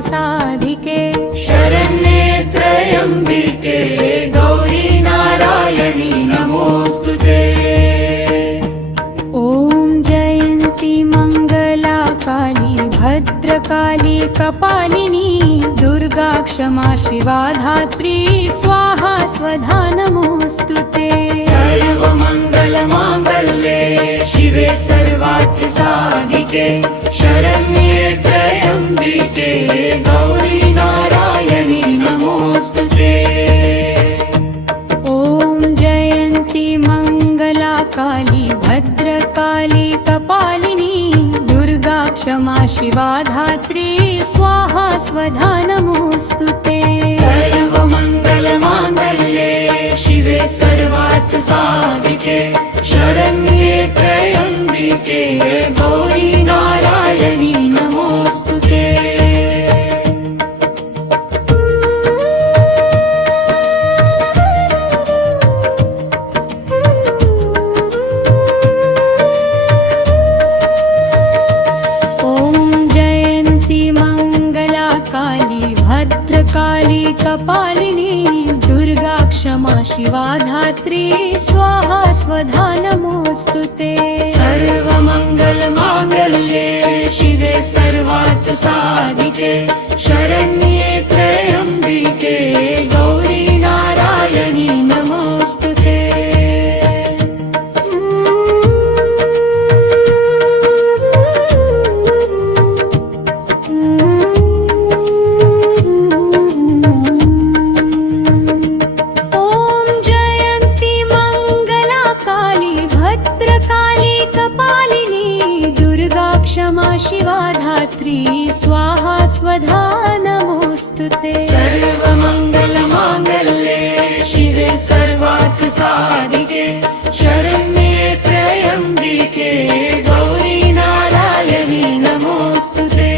साधिके शरण्ये त्र्यम्बिके गौरी नारायणी नमोऽस्तुते। ॐ जयन्ती मङ्गला काली भद्रकाली कपालिनी दुर्गा क्षमा शिवा धात्री स्वाहा स्वधा नमोऽस्तुते। सर्वमङ्गलमाङ्गल्ये शिवे सर्वार्थसाधिके शरण्ये त्र्यम्बिके गौरी नारायणी नमोऽस्तुते। ॐ जयन्ती मङ्गला काली भद्रकाली कपालिनी दुर्गा क्षमा शिवा धात्री स्वाहा स्वधा नमोऽस्तुते। सर्वमङ्गलमाङ्गल्ये शिवे सर्वार्थसाधिके शरण्ये त्र्यम्बिके गौरी नारायणी नमोऽस्तुते। भद्रकाली कपालिनी दुर्गा क्षमा शिवा धात्री स्वाहा स्वधा नमोऽस्तुते। सर्वमङ्गलमाङ्गल्ये शिवे सर्वार्थसाधिके शरण्ये त्र्यम्बिके गौरी नारायणी नमोऽस्तुते। क्षमा शिवा धात्री स्वाहा स्वधा नमोऽस्तुते। सर्वमङ्गलमाङ्गल्ये शिवे सर्वार्थसाधिके शरण्ये त्र्यम्बिके गौरी नारायणी नमोऽस्तुते।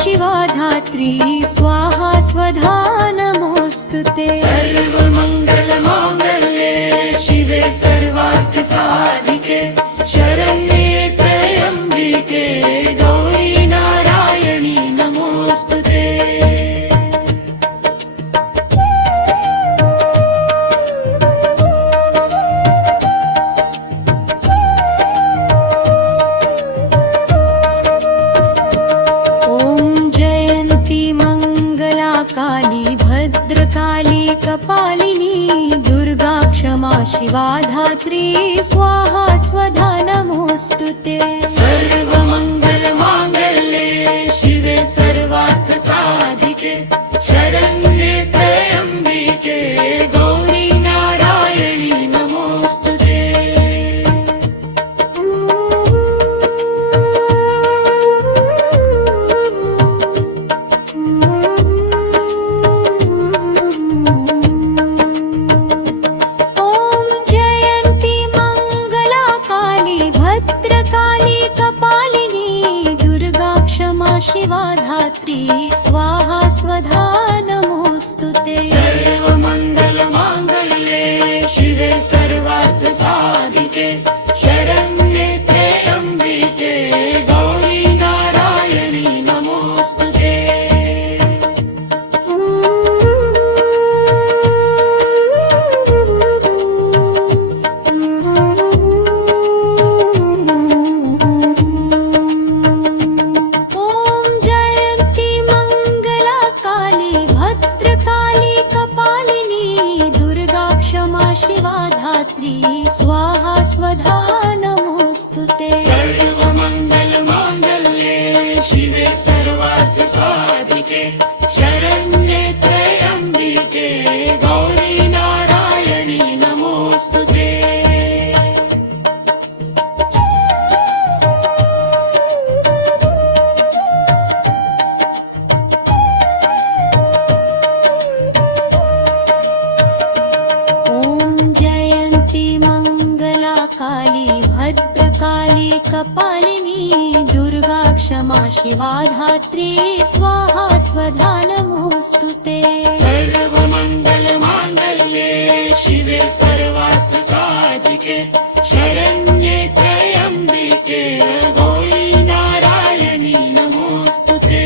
शिवा धात्री स्वाहा स्वधा नमोऽस्तुते। सर्वमङ्गलमाङ्गल्ये शिवे सर्वार्थसाधिके शरण्ये त्र्यम्बिके गौरी नारायणी नमोऽस्तुते। काली भद्रकाली कपालिनी दुर्गा क्षमा शिवा धात्री स्वाहा स्वधा नमोऽस्तुते। सर्वमङ्गलमाङ्गल्ये शिवे सर्वार्थसाधिके शरण्ये त्र्यम्बिके गौरी नारायणी नमोऽस्तुते। भद्रकाली कपालिनी दुर्गा क्षमा शिवा धात्री स्वाहा स्वधा नमोऽस्तुते। सर्वमङ्गलमाङ्गल्ये शिवे सर्वार्थसाधिके शरण्ये त्र्यम्बिके गौरी नारायणी नमोऽस्तुते। शिवा धात्री स्वाहा स्वधा नमोऽस्तुते। सर्वमङ्गलमाङ्गल्ये शिवे सर्वार्थसाधिके शरण्ये त्र्यम्बिके गौरी नारायणी नमोऽस्तुते। भद्रकाली कपालिनी दुर्गा क्षमा शिवा धात्री स्वाहा स्वधा नमोस्तुते सर्वमंगल मांगल्ये शिवे सर्वार्थ साधिके शरण्ये त्र्यंबिके गौरी नारायणी नमोस्तुते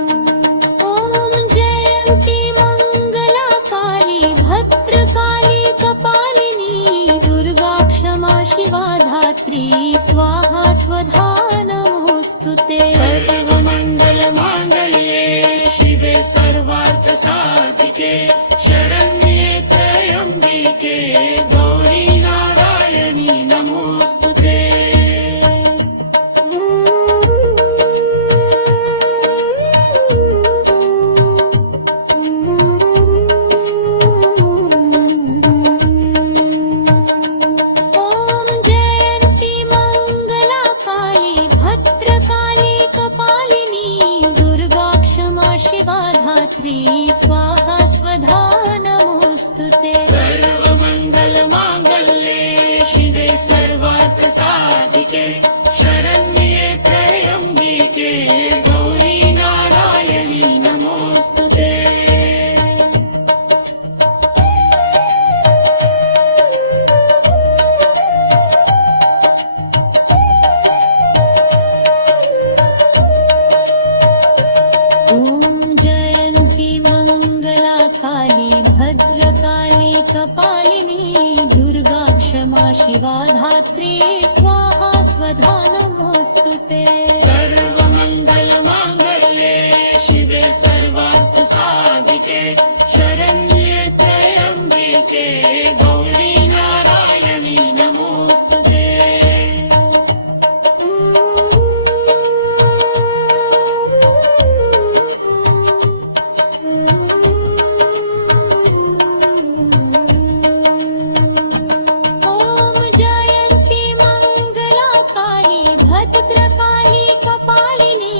ॐ जयन्ती मङ्गला काली भद्रकाली कपालिनी दुर्गा क्षमा शिवा धात्री स्वाहा स्वधा नमोस्तुते सर्वमंगल मांगल्ये शिवे सर्वार्थ साधिके शरण्ये त्र्यंबिके गौरी नारायणी नमोस्तुते ॐ जयन्ती मङ्गला काली भद्रकाली कपालिनी दुर्गा क्षमा शिवा धात्री स्वाहा स्वधा नमोस्तुते सर्वमंगल मांगल्ये शिवे सर्वार्थ साधिके शरण्ये त्र्यंबिके गौरी नारायणी नमोस्तुते ॐ जयन्ती मङ्गला काली भद्रकाली कपालिनी दुर्गा क्षमा शिवा धात्री स्वाहा स्वधा नमोस्तुते सर्वमंगल मांगल्ये शिवे सर्वार्थ साधिके शरण्ये त्र्यंबिके गौरी नारायणी नमोस्तुते ॐ जयन्ती मङ्गला काली भद्रकाली कपालिनी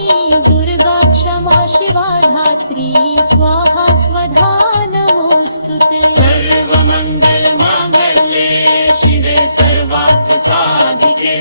दुर्गा क्षमा शिवा धात्री स्वाहा स्वधा नमोस्तुते सर्वमंगल मांगल्ये शिवे सर्वार्थ साधिके